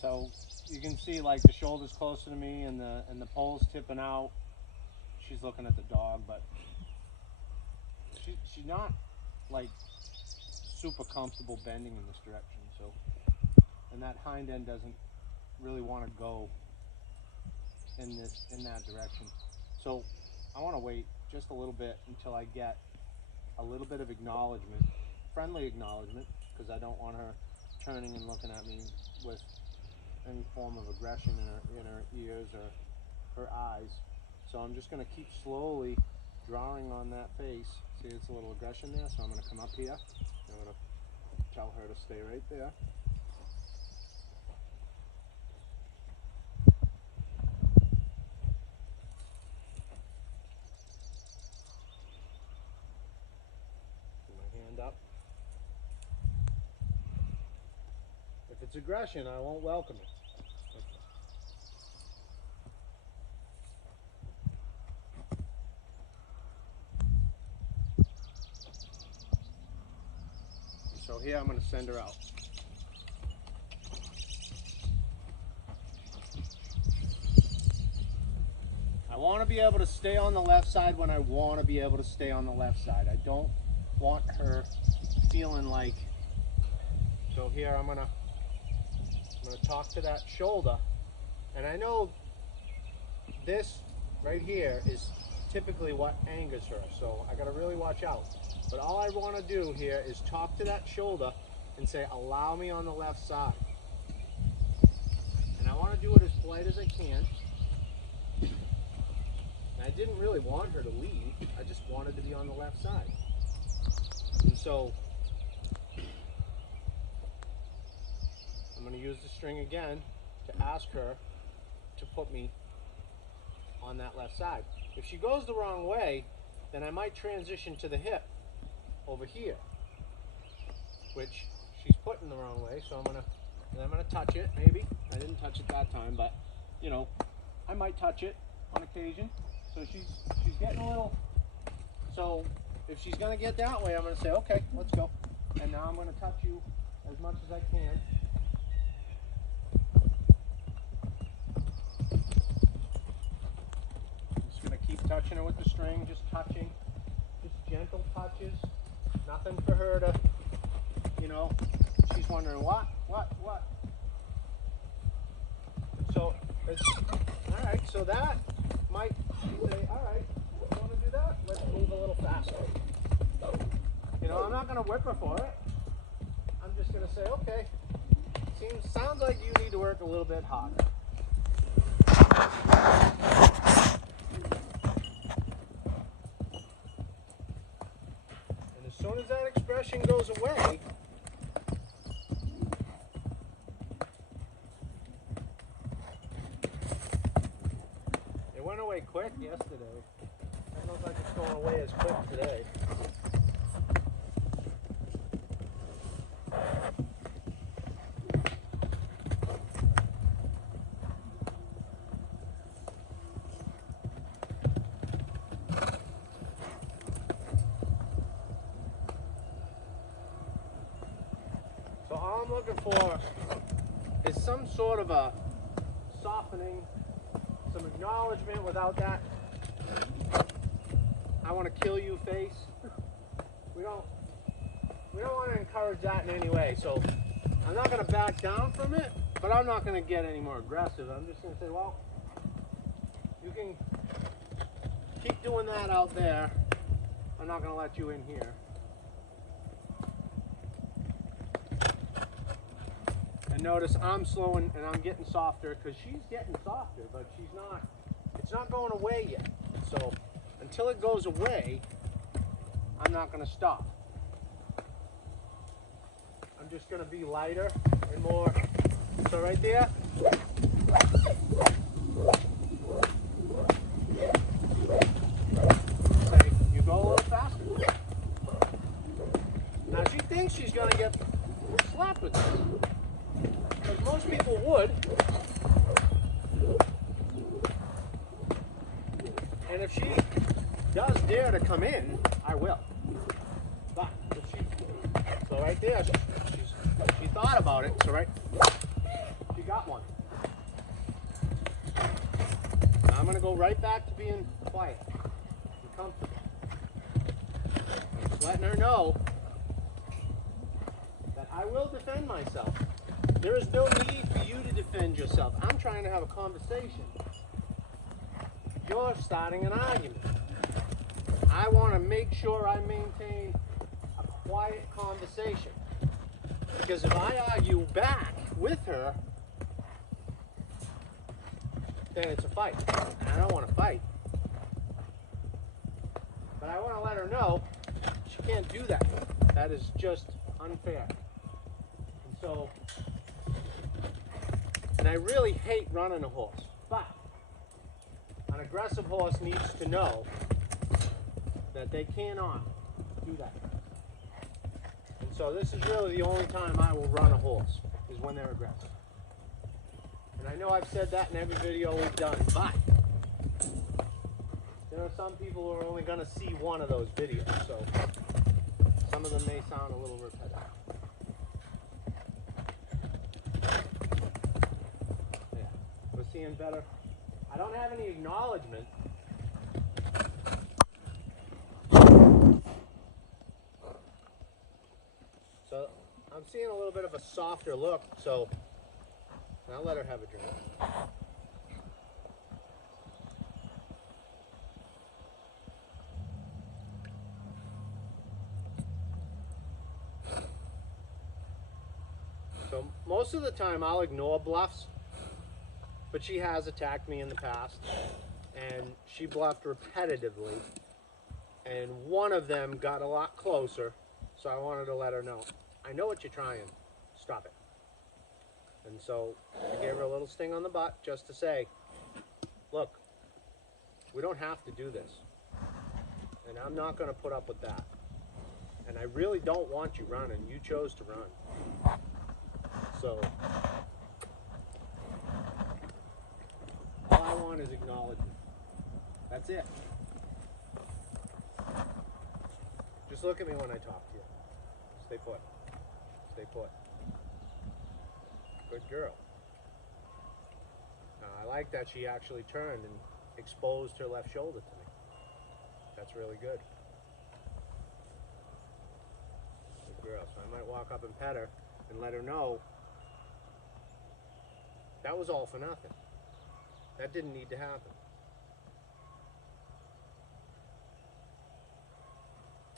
So you can see like the shoulder's closer to me and the pole's tipping out. She's looking at the dog, but she's not like super comfortable bending in this direction. So, and that hind end doesn't really want to go in that direction. So I want to wait just a little bit until I get a little bit of acknowledgement, friendly acknowledgement, because I don't want her turning and looking at me with any form of aggression in her ears or her eyes. So I'm just going to keep slowly drawing on that face. See, it's a little aggression there, so I'm going to come up here. I'm going to tell her to stay right there. Put my hand up. If it's aggression, I won't welcome it. So here I'm going to send her out. I want to be able to stay on the left side when I want to be able to stay on the left side. I don't want her feeling like, so here I'm going to talk to that shoulder. And I know this right here is typically what angers her, so I got to really watch out. But all I want to do here is talk to that shoulder and say, allow me on the left side. And I want to do it as polite as I can. And I didn't really want her to leave. I just wanted to be on the left side. And so I'm going to use the string again to ask her to put me on that left side. If she goes the wrong way, then I might transition to the hip over here, which she's putting the wrong way. So I'm gonna touch it. Maybe I didn't touch it that time, but you know, I might touch it on occasion. So she's getting a little. So if she's gonna get that way, I'm gonna say, okay, let's go. And now I'm gonna touch you as much as I can. I'm just gonna keep touching her with the string, just touching, just gentle touches. Nothing for her to, you know, she's wondering what? So, it's, all right, so that might say, all right, you want to do that? Let's move a little faster. You know, I'm not going to whip her for it. I'm just going to say, okay, sounds like you need to work a little bit harder. As soon as that expression goes away, it went away quick yesterday. I don't know if it's going away as quick today. All I'm looking for is some sort of a softening, some acknowledgement without that I want to kill you face. We don't want to encourage that in any way. So I'm not going to back down from it, but I'm not going to get any more aggressive. I'm just going to say, well, you can keep doing that out there. I'm not going to let you in here. And notice I'm slowing and I'm getting softer because she's getting softer, but it's not going away yet. So until it goes away, I'm not going to stop. I'm just going to be lighter and more. So right there. Say, you go a little faster. Now she thinks she's going to get slapped with this. Because most people would. And if she does dare to come in, I will. But if so right there, she thought about it. So right, she got that one. Now I'm going to go right back to being quiet and comfortable. I'm just letting her know that I will defend myself. There is no need for you to defend yourself. I'm trying to have a conversation. You're starting an argument. I want to make sure I maintain a quiet conversation. Because if I argue back with her, then it's a fight. And I don't want to fight. But I want to let her know she can't do that. That is just unfair. And so, and I really hate running a horse. But an aggressive horse needs to know that they cannot do that. And so this is really the only time I will run a horse, is when they're aggressive. And I know I've said that in every video we've done, but there are some people who are only going to see one of those videos, so some of them may sound a little repetitive. Yeah, we're seeing better. I don't have any acknowledgement. So I'm seeing a little bit of a softer look, so I'll let her have a drink. So most of the time I'll ignore bluffs, but she has attacked me in the past, and she bluffed repetitively, and one of them got a lot closer, so I wanted to let her know, I know what you're trying, stop it. And so I gave her a little sting on the butt just to say, look, we don't have to do this, and I'm not going to put up with that. And I really don't want you running. You chose to run. So all I want is acknowledgement. That's it. Just look at me when I talk to you. Stay put. Stay put. Good girl. Now, I like that she actually turned and exposed her left shoulder to me. That's really good. Good girl. So I might walk up and pet her and let her know that was all for nothing. That didn't need to happen.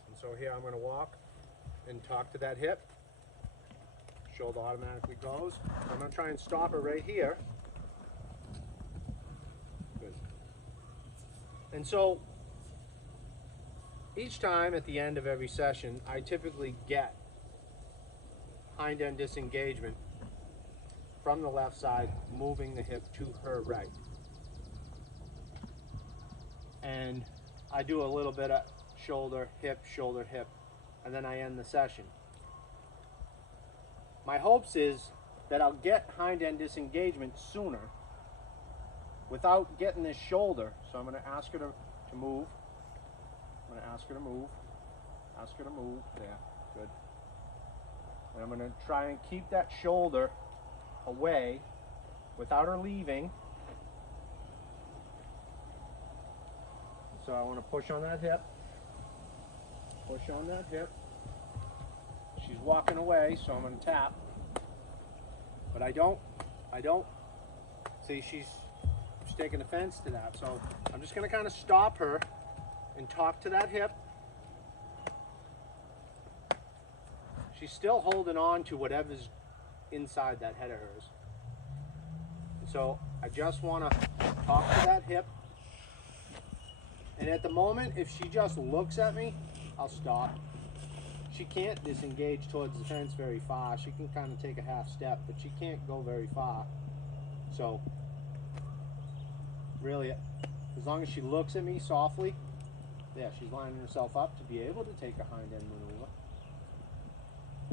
And so here I'm going to walk and talk to that hip. Shoulder automatically goes. I'm going to try and stop her right here. Good. And so each time at the end of every session, I typically get hind end disengagement from the left side, moving the hip to her right. And I do a little bit of shoulder, hip, and then I end the session. My hopes is that I'll get hind end disengagement sooner without getting this shoulder. So I'm going to ask her to move. I'm going to ask her to move. Ask her to move. There. Good. And I'm going to try and keep that shoulder away without her leaving. So I want to push on that hip. Push on that hip. She's walking away, so I'm going to tap. But I don't. See, she's taking offense to that. So I'm just going to kind of stop her and talk to that hip. She's still holding on to whatever's inside that head of hers. So I just want to talk to that hip. And at the moment, if she just looks at me, I'll stop. She can't disengage towards the fence very far. She can kind of take a half step, but she can't go very far. So really, as long as she looks at me softly, yeah, she's lining herself up to be able to take a hind end maneuver.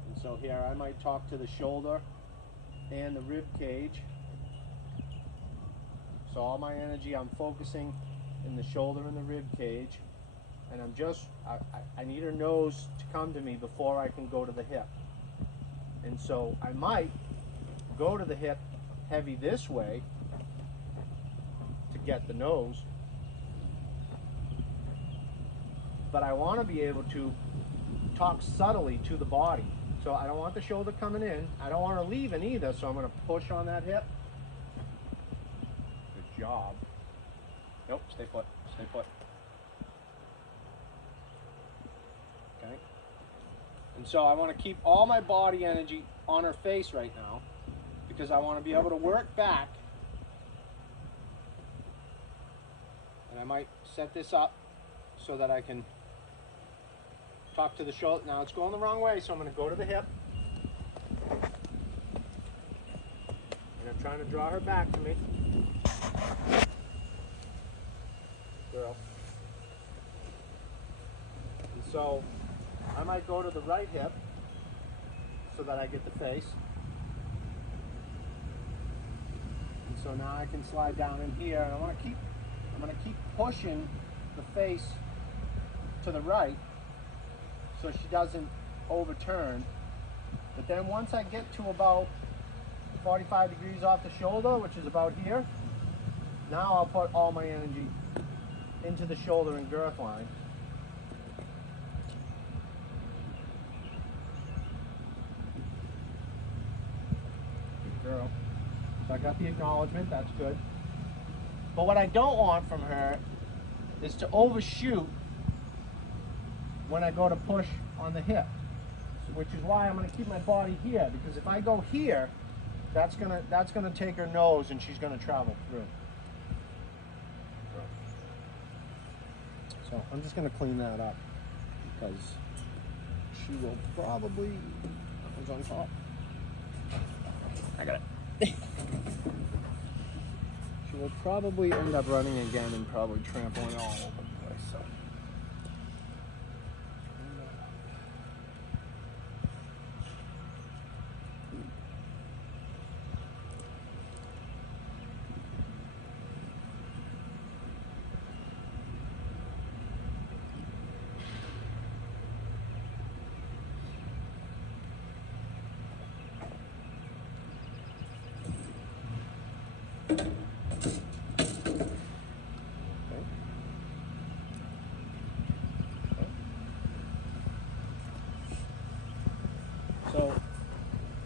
And so here I might talk to the shoulder and the rib cage. So all my energy I'm focusing in the shoulder and the rib cage, and I need her nose to come to me before I can go to the hip. And so I might go to the hip heavy this way to get the nose. But I want to be able to talk subtly to the body. So I don't want the shoulder coming in. I don't want her leaving either, so I'm going to push on that hip. Good job. Nope, stay put, stay put. Okay. And so I want to keep all my body energy on her face right now because I want to be able to work back. And I might set this up so that I can talk to the shoulder. Now it's going the wrong way, so I'm going to go to the hip. And I'm trying to draw her back to me. Girl. And so I might go to the right hip so that I get the face. And so now I can slide down in here, and I'm going to keep pushing the face to the right so she doesn't overturn. But then once I get to about 45 degrees off the shoulder, which is about here, now I'll put all my energy into the shoulder and girth line. Good girl. So I got the acknowledgement, that's good. But what I don't want from her is to overshoot when I go to push on the hip, which is why I'm going to keep my body here, because if I go here, that's gonna take her nose and she's going to travel through. So I'm just going to clean that up because she will probably, that one's on top. I got it. She will probably end up running again and probably trampling all over the place. So. So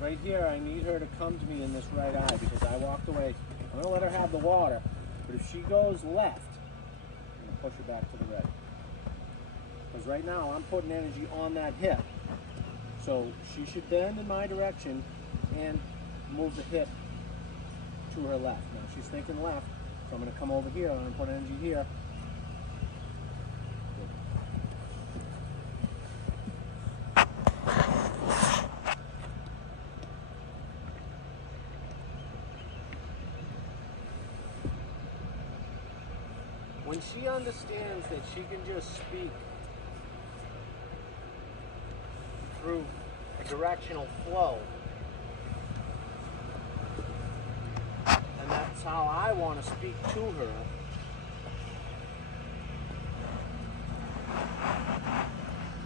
right here, I need her to come to me in this right eye because I walked away. I'm gonna let her have the water, but if she goes left, I'm gonna push her back to the right. Because right now I'm putting energy on that hip. So she should bend in my direction and move the hip to her left. Now she's thinking left, so I'm gonna come over here and put energy here. When she understands that she can just speak through a directional flow, and that's how I want to speak to her,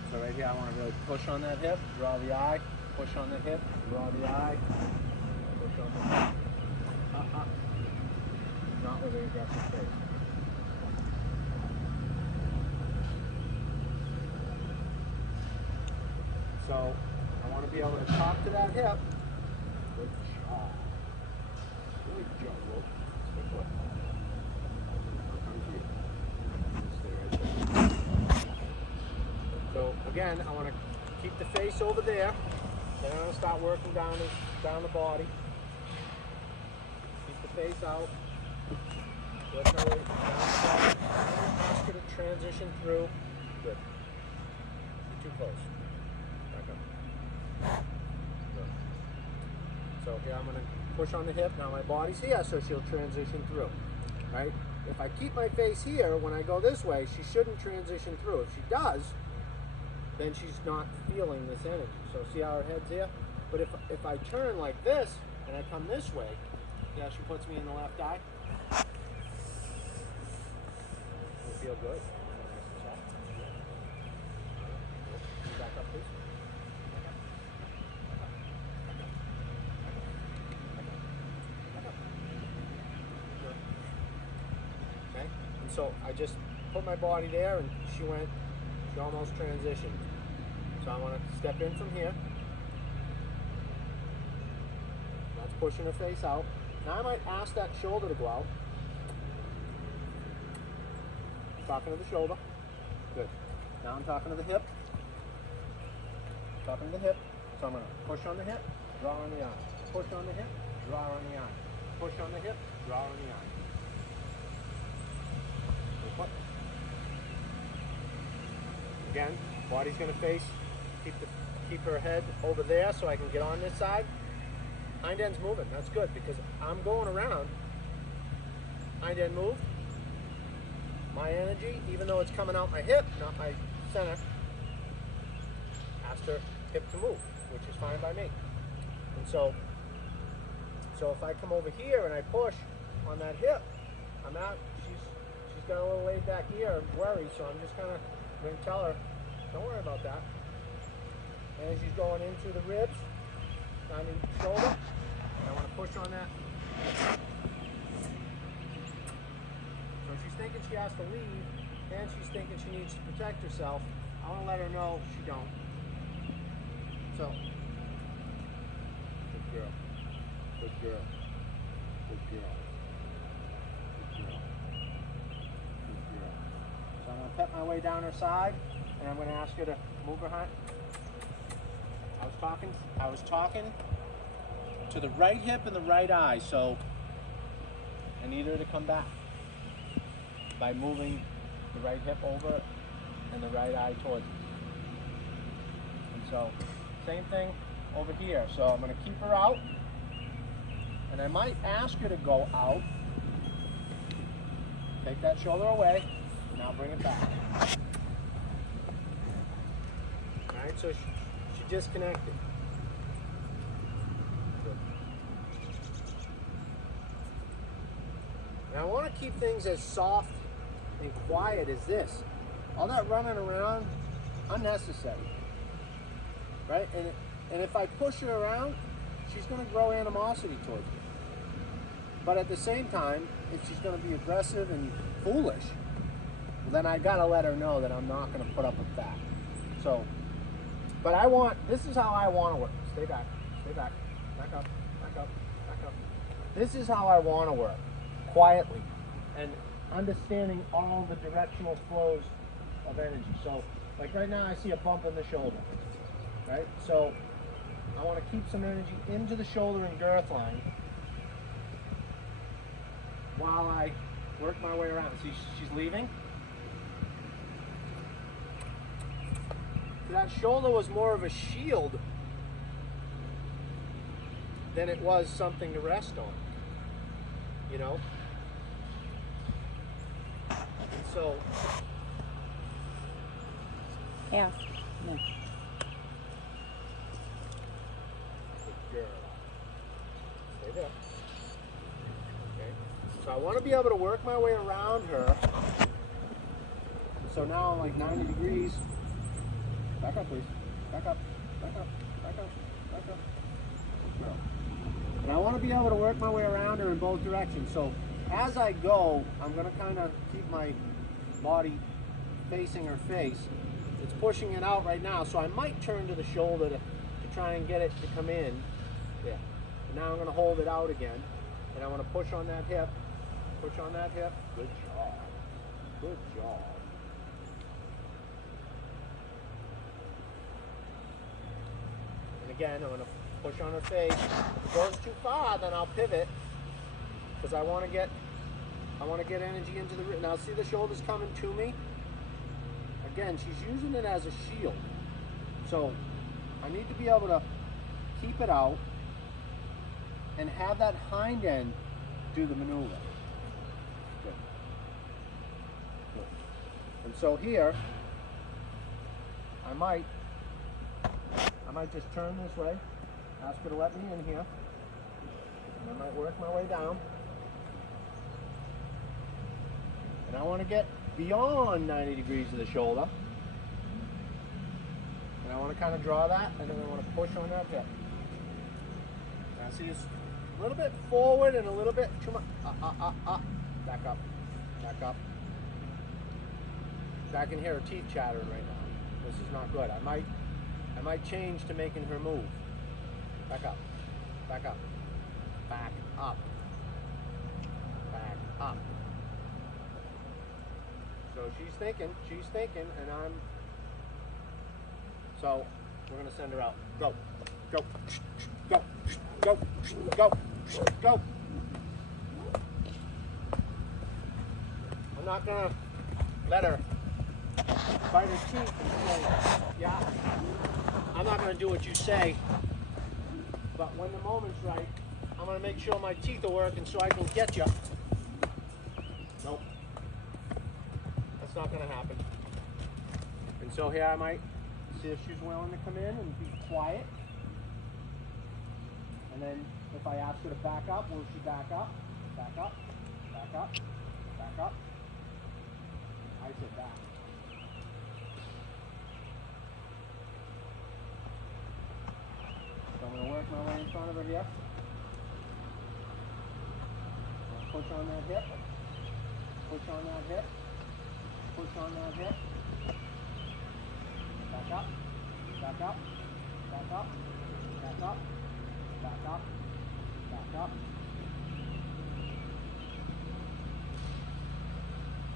so right here I want to really push on that hip, draw the eye, push on the hip, draw the eye, push on the hip, not with an aggressive face. So I want to be able to talk to that hip. Good job. Good job, Wolf. Stay put. I'll come to you. Stay right there. So again, I want to keep the face over there. Then I'm going to start working down the body. Keep the face out. Work my way down the body. Ask her to transition through. Good. You're too close. So here I'm going to push on the hip. Now my body's here, so she'll transition through, right? If I keep my face here, when I go this way, she shouldn't transition through. If she does, then she's not feeling this energy. So see how her head's here? But if I turn like this, and I come this way, yeah, she puts me in the left eye. It'll feel good. Back up, please. so I just put my body there, and she almost transitioned. So I want to step in from here. That's pushing her face out. Now I might ask that shoulder to go out. Talking to the shoulder. Good. Now I'm talking to the hip. Talking to the hip. So I'm going to push on the hip, draw on the eye. Push on the hip, draw on the eye. Push on the hip, draw on the eye. Good. Again, body's going to face, keep her head over there so I can get on this side. Hind end's moving. That's good because I'm going around. Hind end moved. My energy, even though it's coming out my hip, not my center, asked her hip to move, which is fine by me. And so if I come over here and I push on that hip, she's got a little laid back ear and worry, so I'm just kind of going to tell her, don't worry about that. And she's going into the ribs, I mean shoulder, and I want to push on that. So she's thinking she has to leave, and she's thinking she needs to protect herself. I want to let her know she don't. So, good girl, good girl, good girl, good girl, good girl. So I'm going to pet my way down her side, and I'm going to ask her to move her hind. I was talking to the right hip and the right eye, so I need her to come back by moving the right hip over and the right eye towards me. And so, same thing over here. So I'm going to keep her out, and I might ask her to go out. Take that shoulder away, and I'll bring it back. All right, so she disconnected. Good. And I want to keep things as soft and quiet as this. All that running around, unnecessary. Right? And if I push her around, she's going to grow animosity towards me. But at the same time, if she's going to be aggressive and foolish, well, then I got to let her know that I'm not going to put up with that. So, but this is how I want to work. Stay back, back up, back up, back up. This is how I want to work, quietly, and understanding all the directional flows of energy. So, like right now, I see a bump in the shoulder. Right? So I want to keep some energy into the shoulder and girth line while I work my way around. See, she's leaving. That shoulder was more of a shield than it was something to rest on. You know? And so yeah. Good girl. Stay there. Okay. So I want to be able to work my way around her. So now I'm like 90 degrees. Back up, please. Back up. Back up. Back up. Back up. Good girl. And I want to be able to work my way around her in both directions. So as I go, I'm going to kind of keep my body facing her face. It's pushing it out right now, so I might turn to the shoulder to try and get it to come in. Yeah. And now I'm going to hold it out again, and I want to push on that hip. Push on that hip. Good job. Good job. And again, I'm going to push on her face. If it goes too far, then I'll pivot, because I want to get energy into the. Now see the shoulders coming to me. Again, she's using it as a shield. So I need to be able to keep it out and have that hind end do the maneuver. Good. Good. And so here, I might just turn this way, ask her to let me in here, and I might work my way down. And I want to get beyond 90 degrees of the shoulder. And I want to kind of draw that, and then I want to push on that hip. Now see, it's a little bit forward and a little bit too much. Back up, back up, I can hear her teeth chattering right now. This is not good. I might change to making her move. Back up. Back up. Back up. Back up. So she's thinking, and I'm... So, we're going to send her out. Go. Go. Go. Go. Go. Go. I'm not going to let her bite her teeth and say, yeah, I'm not going to do what you say, but when the moment's right, I'm going to make sure my teeth are working so I can get you. Nope. That's not going to happen. And so here I might see if she's willing to come in and be quiet. And then if I ask her to back up, will she back up? Back up, back up, back up. I said back. So I'm going to work my way in front of her here. Push on that hip. Push on that hip. Push on that hip. Back up. Back up. Back up. Back up. Back up. Back up.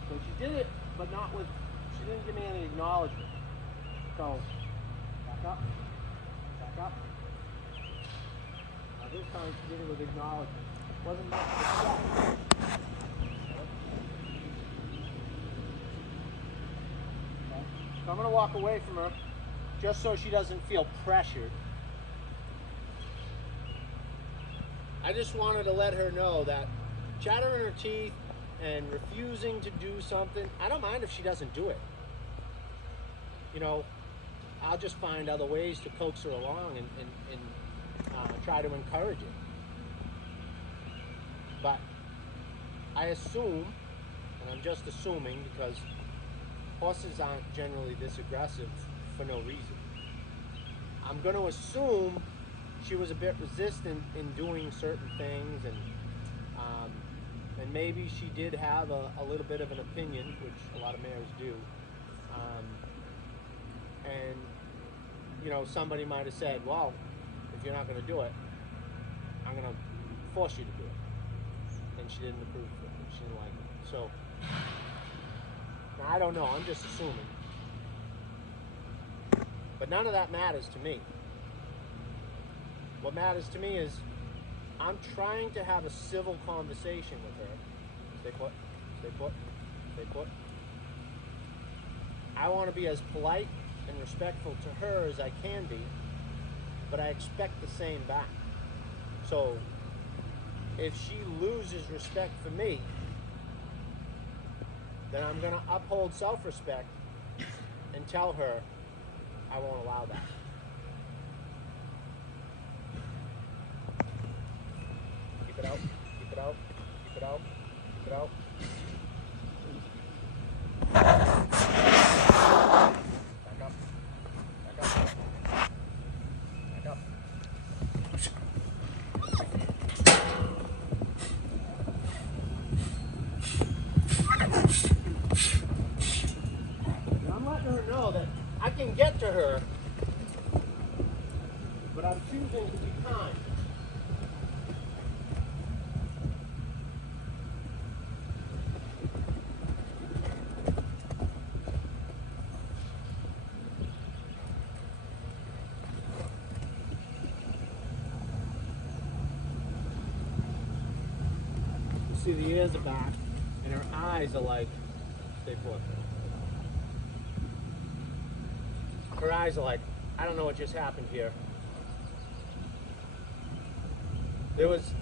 So she did it, but not with, she didn't give me any acknowledgement. So, back up. Back up. Now this time she did it with acknowledgement. Wasn't much of a step. Okay. So I'm going to walk away from her just so she doesn't feel pressured. I just wanted to let her know that chattering her teeth and refusing to do something, I don't mind if she doesn't do it. You know, I'll just find other ways to coax her along and try to encourage it. But I assume, and I'm just assuming because horses aren't generally this aggressive for no reason. I'm going to assume she was a bit resistant in doing certain things, and maybe she did have a little bit of an opinion, which a lot of mares do. And, you know, somebody might have said, well, if you're not going to do it, I'm going to force you to do it. And she didn't approve of it. She didn't like it. So, now I don't know. I'm just assuming. But none of that matters to me. What matters to me is I'm trying to have a civil conversation with her. Stay put. Stay put. Stay put. I want to be as polite and respectful to her as I can be, but I expect the same back. So if she loses respect for me, then I'm going to uphold self-respect and tell her I won't allow that. Keep it out, keep it out, keep it out, keep it out. Back up, back up, back up. And I'm letting her know that I can get to her, but I'm choosing to be kind. See, the ears are back, and her eyes are like, stay put. Her eyes are like, I don't know what just happened here. There was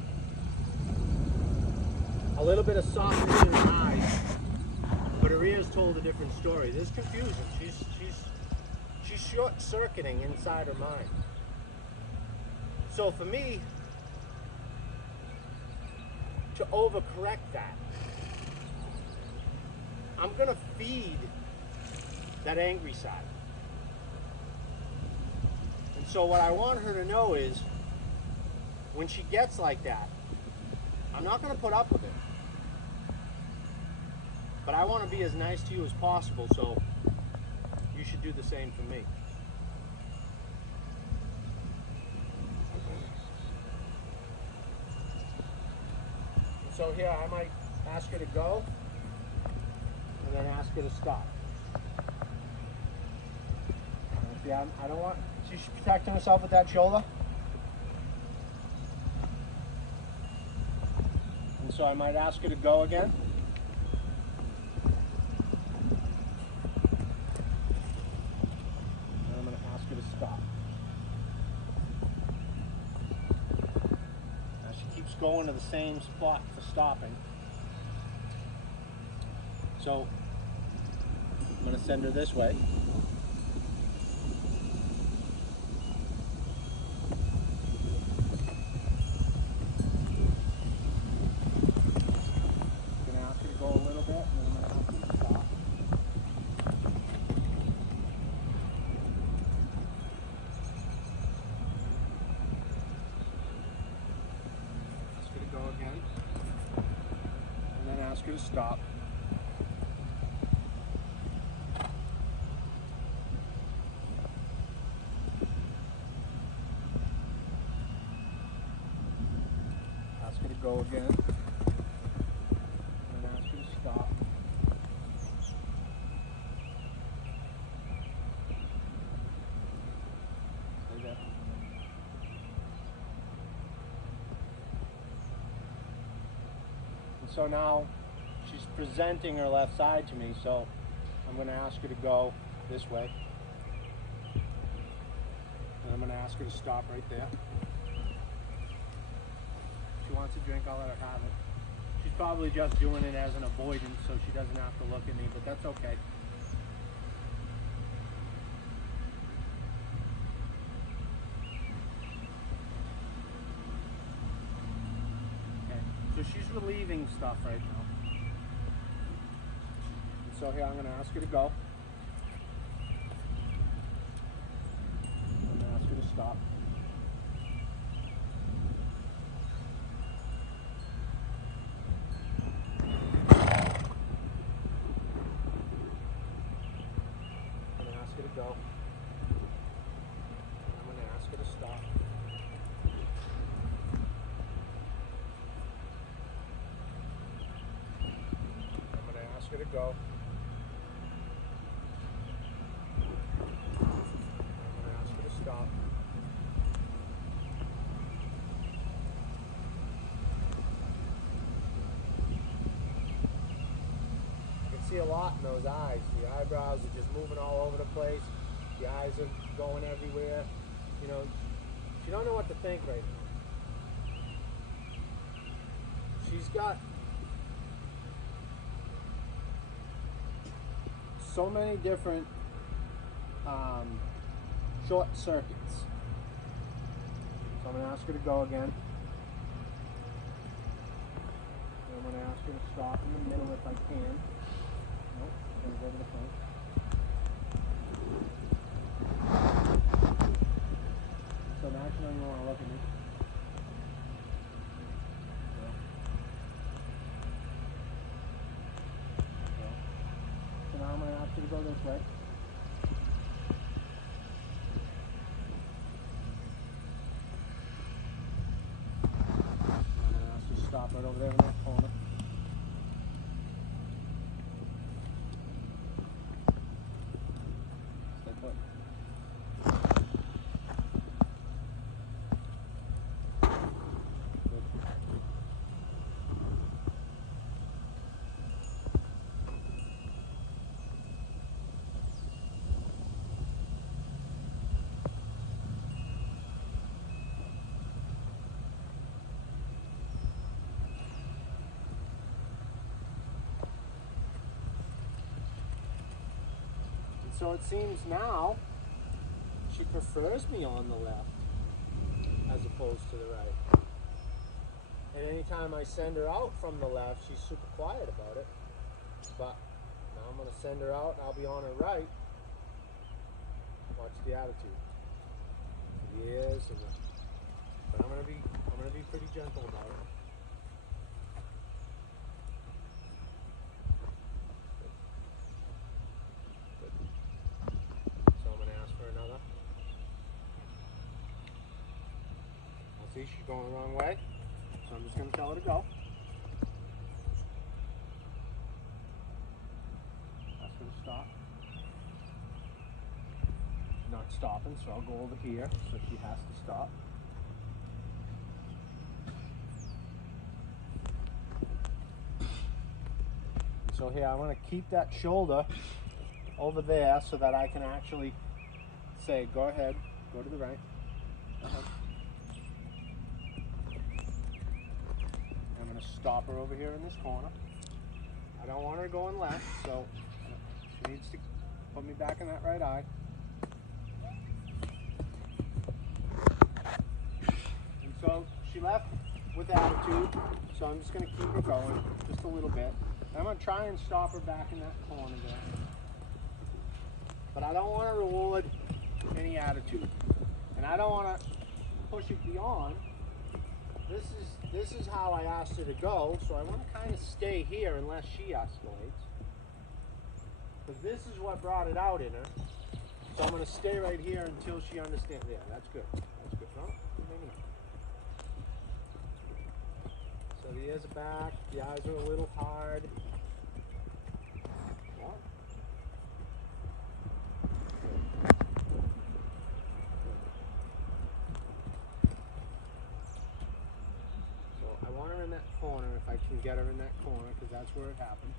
a little bit of softness in her eyes, but her ears told a different story. There's confusion. She's short-circuiting inside her mind. So for me to overcorrect that, I'm gonna feed that angry side. And so what I want her to know is, when she gets like that, I'm not gonna put up with it. But I want to be as nice to you as possible, so you should do the same for me. So here, I might ask her to go, and then ask her to stop. See, I don't want, she's protecting herself with that shoulder. And so I might ask her to go again. And I'm going to ask her to stop. Now she keeps going to the same spot for stopping. So I'm going to send her this way. Ask her to stop. Ask her to go again. And then ask her to stop. Stay there. And so now she's presenting her left side to me, so I'm going to ask her to go this way. And I'm going to ask her to stop right there. If she wants a drink, I'll let her have it. She's probably just doing it as an avoidance, so she doesn't have to look at me, but that's okay. Okay, so she's relieving stuff right now. So here, I'm going to ask her to go. I'm going to ask her to stop. I'm going to ask her to go. I'm going to ask her to stop. I'm going to ask her to go. Stop. You can see a lot in those eyes. The eyebrows are just moving all over the place. The eyes are going everywhere. You know, she don't know what to think right now. She's got so many different short circuits. So I'm going to ask her to go again. And I'm going to ask her to stop in the middle if I can. Nope, I'm going to go to the front. So now she doesn't want to look at me. So now I'm going to ask her to go this way. Stop right over there in that corner. Stay put. Good. So it seems now she prefers me on the left as opposed to the right. And anytime I send her out from the left, she's super quiet about it. But now I'm going to send her out and I'll be on her right. Watch the attitude. Yes, but I'm going to be pretty gentle about it. See, she's going the wrong way. So I'm just going to tell her to go. Ask her to stop. She's not stopping, so I'll go over here so she has to stop. So here, I want to keep that shoulder over there so that I can actually say, go ahead, go to the right. Go ahead. I'm going to stop her over here in this corner. I don't want her going left, so she needs to put me back in that right eye. And so she left with attitude, so I'm just going to keep her going just a little bit. I'm going to try and stop her back in that corner there. But I don't want to reward any attitude. And I don't want to push it beyond. This is how I asked her to go, so I want to kind of stay here unless she escalates. Because this is what brought it out in her. So I'm going to stay right here until she understands. Yeah, that's good. That's good. No, maybe not. So the ears are back, the eyes are a little hard. What? So I want her in that corner if I can get her in that corner, because that's where it happened.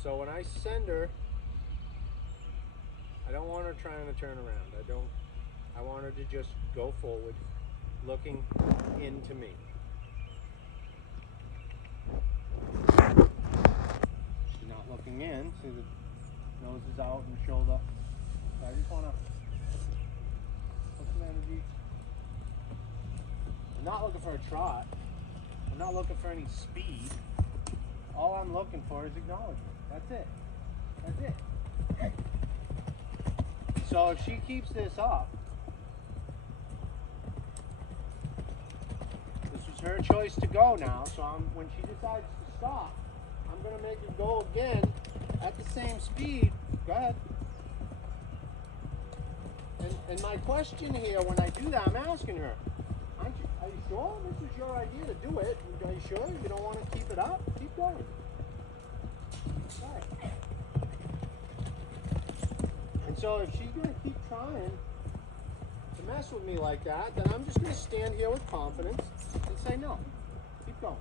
So when I send her, I don't want her trying to turn around. I want her to just go forward, looking into me. She's not looking in. See, the nose is out and shoulder. So I just want to put some energy. I'm not looking for a trot. I'm not looking for any speed. All I'm looking for is acknowledgement. That's it. That's it. So if she keeps this up, this is her choice to go now. So when she decides to stop, I'm going to make her go again at the same speed. Go ahead. And my question here, when I do that, I'm asking her, are you sure this is your idea to do it? Are you sure you don't want to keep it up? Keep going. Right. And so if she's going to keep trying to mess with me like that, then I'm just going to stand here with confidence and say no. Keep going.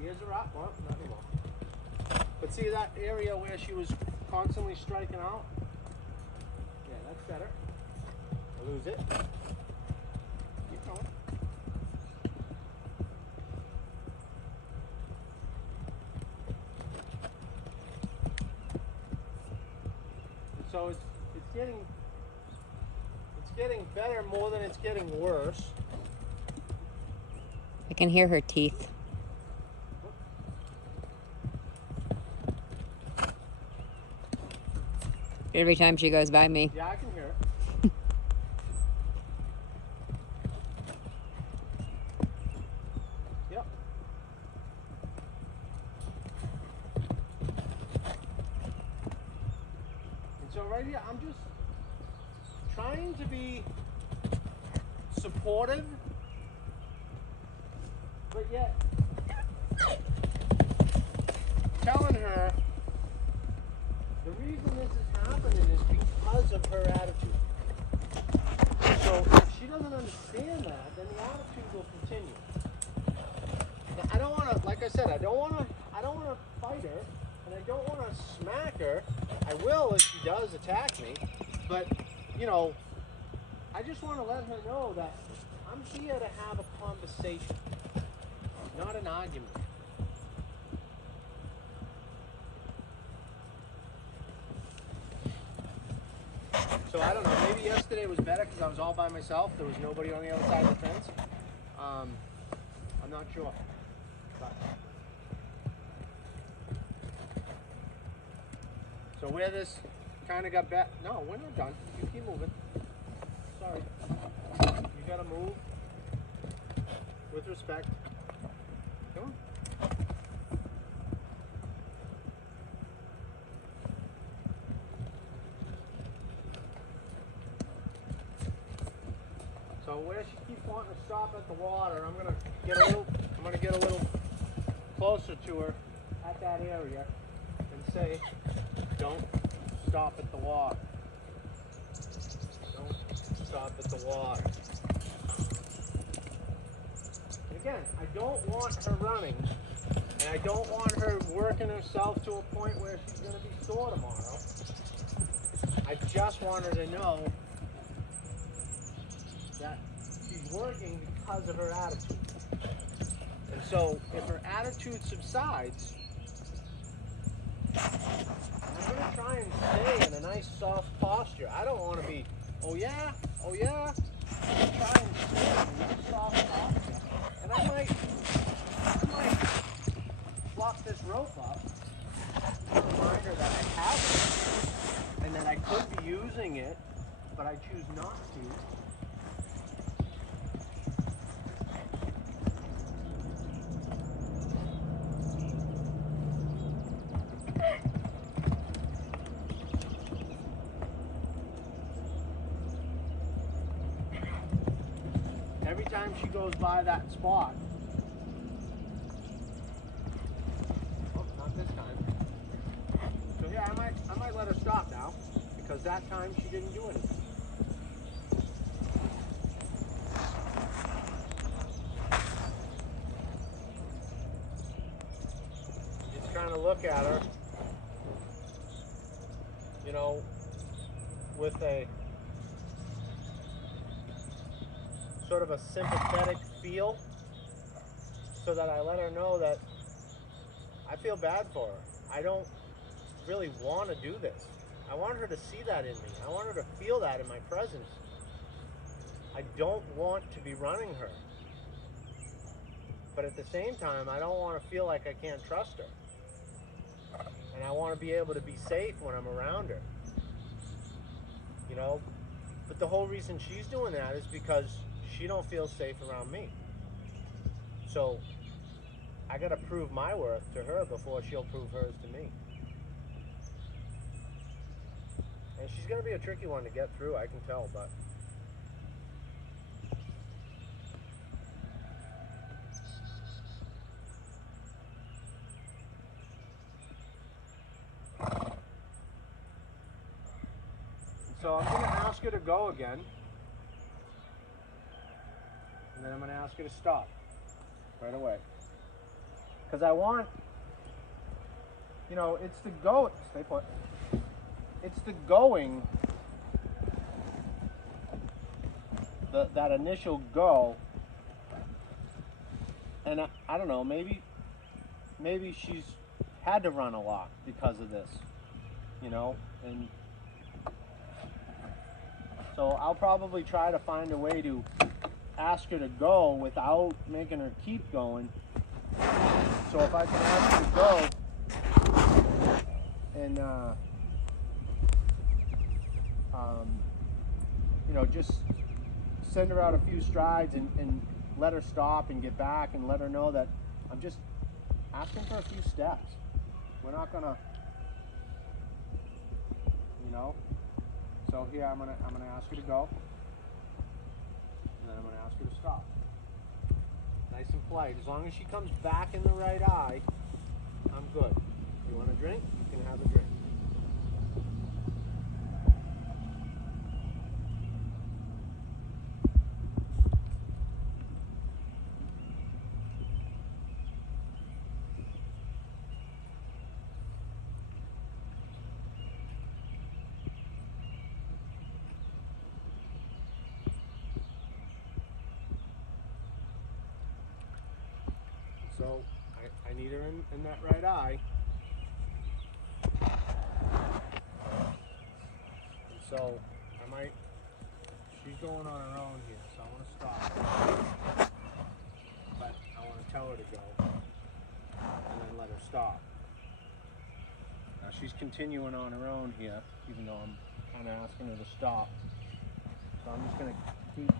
Yeah, ears are up. Well, not anymore. But see that area where she was constantly striking out? Yeah, that's better. I lose it. Keep going. And so it's getting better more than it's getting worse. I can hear her teeth. Every time she goes by me. Yeah, I can hear it. Yep. And so right here, I'm just trying to be supportive, but yet telling her the reason this is happening is because of her attitude. So if she doesn't understand that, then the attitude will continue. Now, I don't want to, like I said, I don't want to fight her, and I don't want to smack her. I will if she does attack me, but you know, I just want to let her know that I'm here to have a conversation, not an argument. So I don't know, maybe yesterday was better because I was all by myself. There was nobody on the other side of the fence. I'm not sure. But. So where this kind of got back, no, we're not done. You keep moving. Sorry. You gotta move. with respect. Come on. So where she keeps wanting to stop at the water, I'm gonna get a little closer to her at that area and say, don't stop at the water. Don't stop at the water. And again, I don't want her running, and I don't want her working herself to a point where she's gonna be sore tomorrow. I just want her to know that she's working because of her attitude. And so if her attitude subsides, I'm going to try and stay in a nice soft posture. I don't want to be, oh yeah, oh yeah. I'm going to try and stay in a nice soft posture. And I might flop this rope up to remind her that I have it and that I could be using it, but I choose not to. Every time she goes by that spot, oh, not this time. So yeah, I might let her stop now, because that time she didn't do anything. Just trying to look at her, you know, with a sort of a sympathetic feel, so that I let her know that I feel bad for her. I don't really want to do this. I want her to see that in me. I want her to feel that in my presence. I don't want to be running her. But at the same time, I don't want to feel like I can't trust her. And I want to be able to be safe when I'm around her. You know? But the whole reason she's doing that is because she don't feel safe around me. So I gotta prove my worth to her before she'll prove hers to me. And she's gonna be a tricky one to get through, I can tell, but so I'm gonna ask her to go again. And then I'm going to ask her to stop right away. Because I want, you know, it's the go, stay put. It's the going, that initial go. And I don't know, maybe she's had to run a lot because of this, you know, and so I'll probably try to find a way to ask her to go without making her keep going. So if I can ask her to go and you know, just send her out a few strides and let her stop and get back and let her know that I'm just asking for a few steps. We're not gonna, you know. So here I'm gonna ask her to go. And then I'm going to ask her to stop. Nice and polite. As long as she comes back in the right eye, I'm good. If you want a drink, you can have a drink. So I need her in that right eye. And so she's going on her own here, so I want to stop. But I want to tell her to go and then let her stop. Now she's continuing on her own here, even though I'm kind of asking her to stop. So I'm just going to keep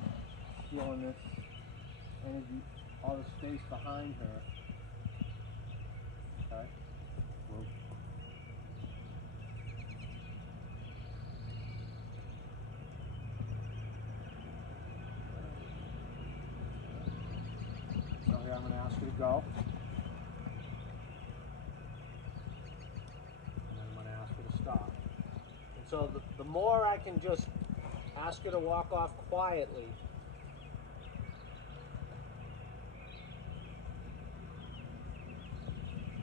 flowing this energy all the space behind her. Okay. So here I'm going to ask you to go. And then I'm going to ask you to stop. And so the more I can just ask you to walk off quietly,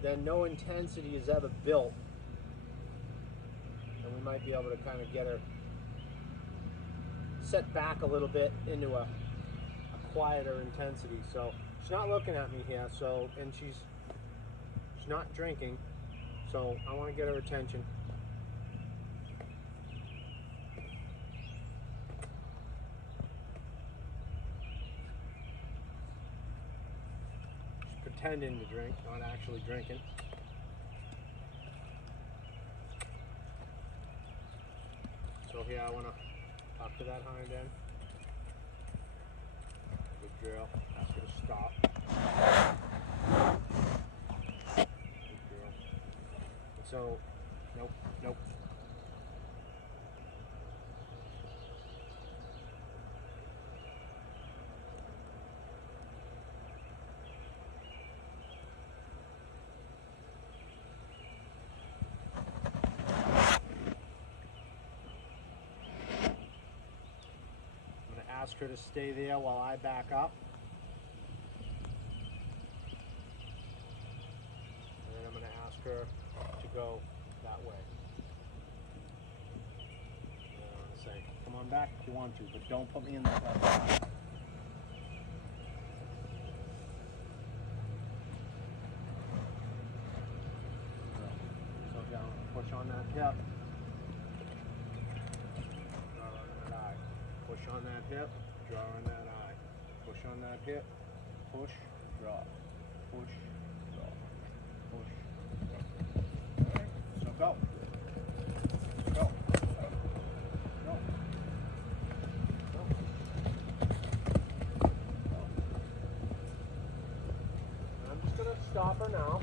then no intensity is ever built. And we might be able to kind of get her set back a little bit into a quieter intensity. So she's not looking at me here, so, and she's not drinking, so I want to get her attention. She's pretending to drink, not actually drinking. So here I want to talk to that hind end. Good girl. Ask her to stop. Good girl. And so, nope, nope. I'm going to ask her to stay there while I back up. And then I'm going to ask her to go that way. And then I'm going to say, come on back if you want to, but don't put me in that spot. So down, push on that hip. Draw on that eye. Push on that hip, draw on that eye. Push on that hip, push, draw. Push, draw. Push, draw. Alright, so go. Go. Go. Go. Go. And I'm just gonna stop her now.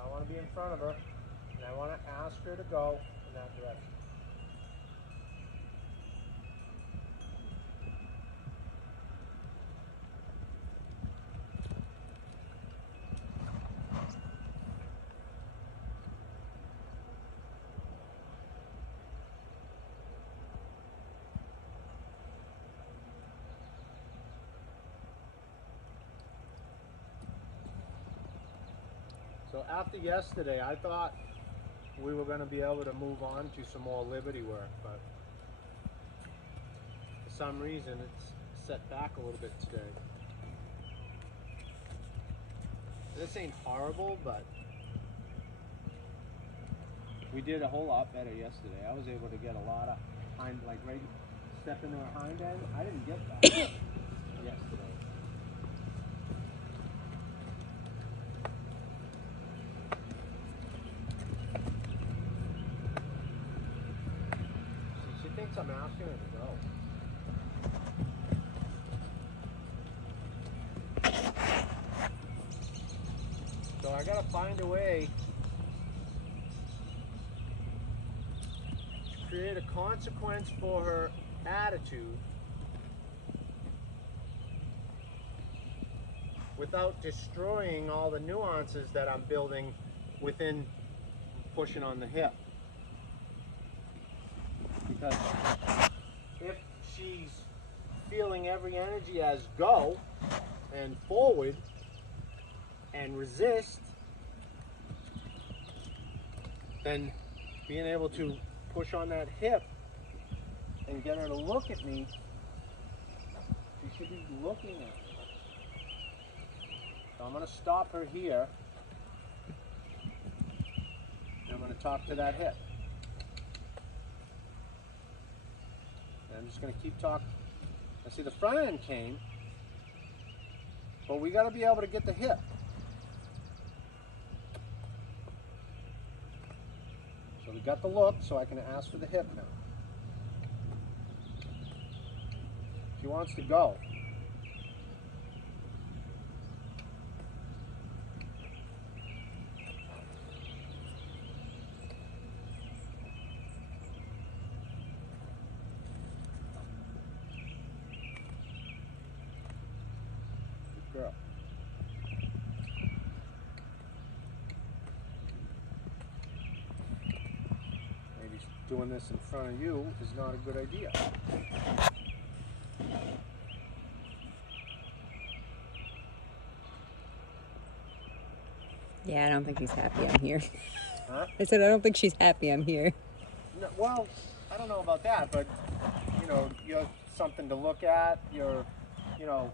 I want to be in front of her, and I want to ask her to go in that direction. So after yesterday, I thought we were going to be able to move on to some more liberty work, but for some reason it's set back a little bit today. This ain't horrible, but we did a whole lot better yesterday. I was able to get a lot of hind, like right, step into her hind end. I didn't get that yesterday. She thinks I'm asking her to go. So I gotta find a way to create a consequence for her attitude without destroying all the nuances that I'm building within pushing on the hip. Because if she's feeling every energy as go and forward and resist, then being able to push on that hip and get her to look at me, she should be looking at me. So I'm going to stop her here, and I'm going to talk to that hip. And I'm just gonna keep talking. Now see, the front end came, but we gotta be able to get the hip. So we got the look, so I can ask for the hip now. She wants to go. Good girl. Maybe doing this in front of you is not a good idea. Yeah, I don't think he's happy I'm here. Huh? I said, I don't think she's happy I'm here. No, well, I don't know about that, but you know, you have something to look at. You're, you know,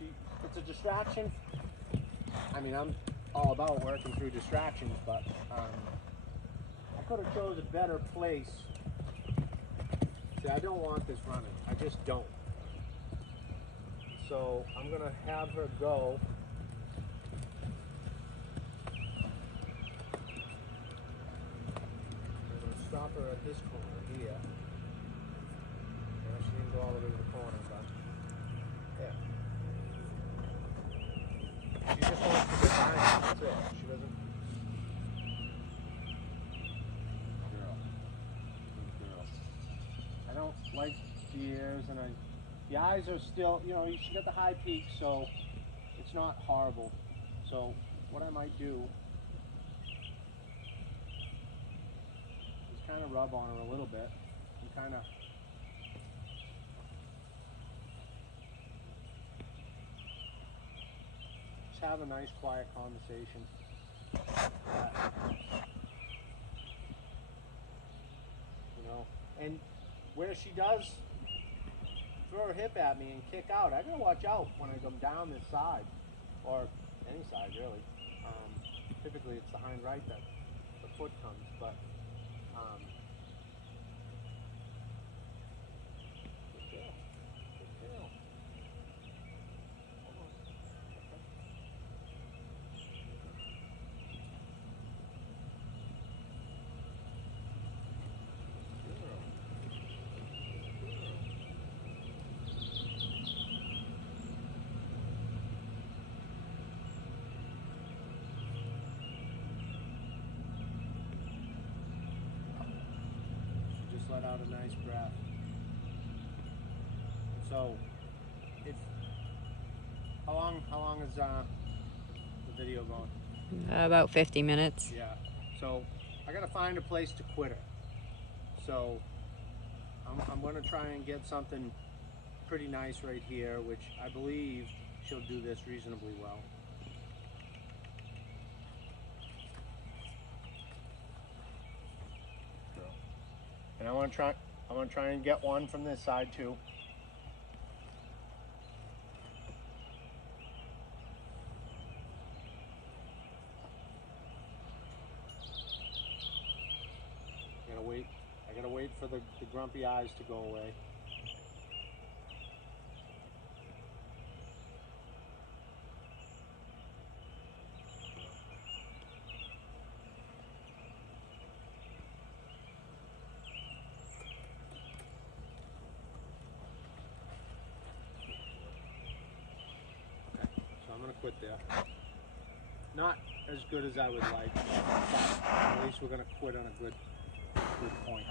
it's a distraction. I mean, I'm all about working through distractions, but I could have chose a better place. See, I don't want this running. I just don't. So I'm gonna have her go. I'm gonna stop her at this corner here. She didn't go all the way to the corner, but yeah. She just wants to get behind me, that's it. She doesn't. Girl. Good girl. I don't like the ears, and the eyes are still, you know, she got the high peak, so it's not horrible. So what I might do is kind of rub on her a little bit and kind of just have a nice quiet conversation. You know, and where she does throw her hip at me and kick out, I gotta watch out when I come down this side, or any side really. Typically it's the hind right that the foot comes, but good girl. Good girl. Hold on. Good girl. She just let out a nice breath. So, if how long is the video going? About 50 minutes. Yeah. So I gotta find a place to quit her. So I'm gonna try and get something pretty nice right here, which I believe she'll do this reasonably well. And I want to try and get one from this side too. I gotta wait for the grumpy eyes to go away. So I'm gonna quit there. Not as good as I would like, but at least we're gonna quit on a good point.